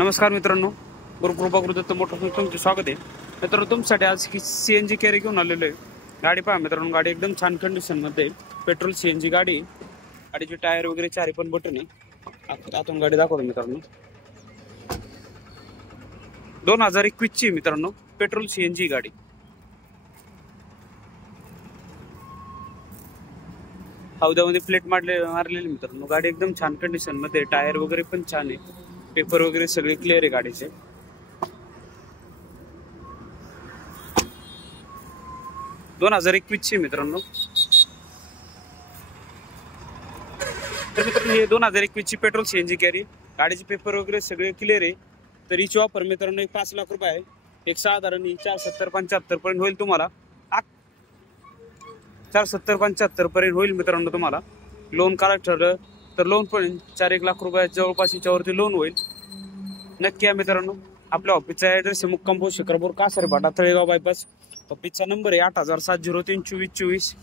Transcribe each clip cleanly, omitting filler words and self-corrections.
नमस्कार मित्रांनो, गुरुकृपा गुरुदत्त मोटर्स तुमचे स्वागत आहे. मित्रांनो, तुमच्यासाठी आज CNG कॅरी घेऊन आलेलो आहे. गाडी पहा मित्रांनो, गाडी एकदम छान कंडिशन मध्ये पेट्रोल CNG गाडी. गाडीचे टायर वगैरे चारी पण बटन आहे. आतून गाडी दाखवतो मित्रांनो. 2021 ची मित्रांनो पेट्रोल CNG गाडी. हौद्यामध्ये प्लेट मारलेली मित्रांनो. गाडी एकदम छान कंडिशन मध्ये, टायर वगैरे पण छान आहे, पेपर वगैरे सगळे क्लिअर आहे गाडीचे. दोन 2021 ची मित्रांनो. तर मित्रांनो, हे 2021 ची पेट्रोल CNG कॅरी. गाडीचे पेपर वगैरे सगळे क्लिअर आहे. तर हिची ऑफर मित्रांनो 5 लाख रुपये आहे. एक साधारण 470-75 पर्यंत होईल तुम्हाला. 470-75 पर्यंत होईल मित्रांनो तुम्हाला. लोन काढायचं ठरलं तर लोन पण 4-1 लाख रुपये जवळपास याच्यावरती लोन होईल. नक्की या मित्रांनो. आपल्या ऑफिसचा ऍड्रेस आहे मुक्काम पोस्ट शिखरपूर, कासारे फाटा, तळेगाव बायपास. ऑफिसचा नंबर आहे 8070032424.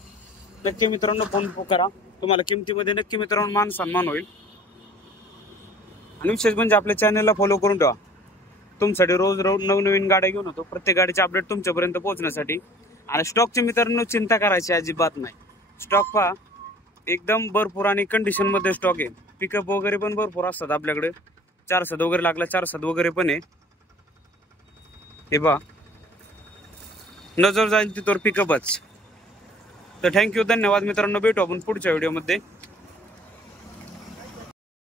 नक्की मित्रांनो फोन करा. तुम्हाला किमतीमध्ये नक्की मित्रांनो मान सन्मान होईल. आणि विशेष म्हणजे आपल्या चॅनलला फॉलो करून ठेवा. तुमच्यासाठी रोज नवनवीन गाड्या घेऊन होतो. प्रत्येक गाडीचे अपडेट तुमच्यापर्यंत पोहोचण्यासाठी. आणि स्टॉकची मित्रांनो चिंता करायची अजिबात नाही. स्टॉक पहा एकदम भरपूर आणि कंडिशन मध्ये स्टॉक आहे. पिकअप वगैरे पण भरपूर असतात आपल्याकडे. 4 वगैरे लागला, 4 वगैरे पण आहे. हे पहा, नजर जाईल तिथवर पिकअपच. तर थँक्यू, धन्यवाद मित्रांनो. भेटू आपण पुढच्या व्हिडिओमध्ये.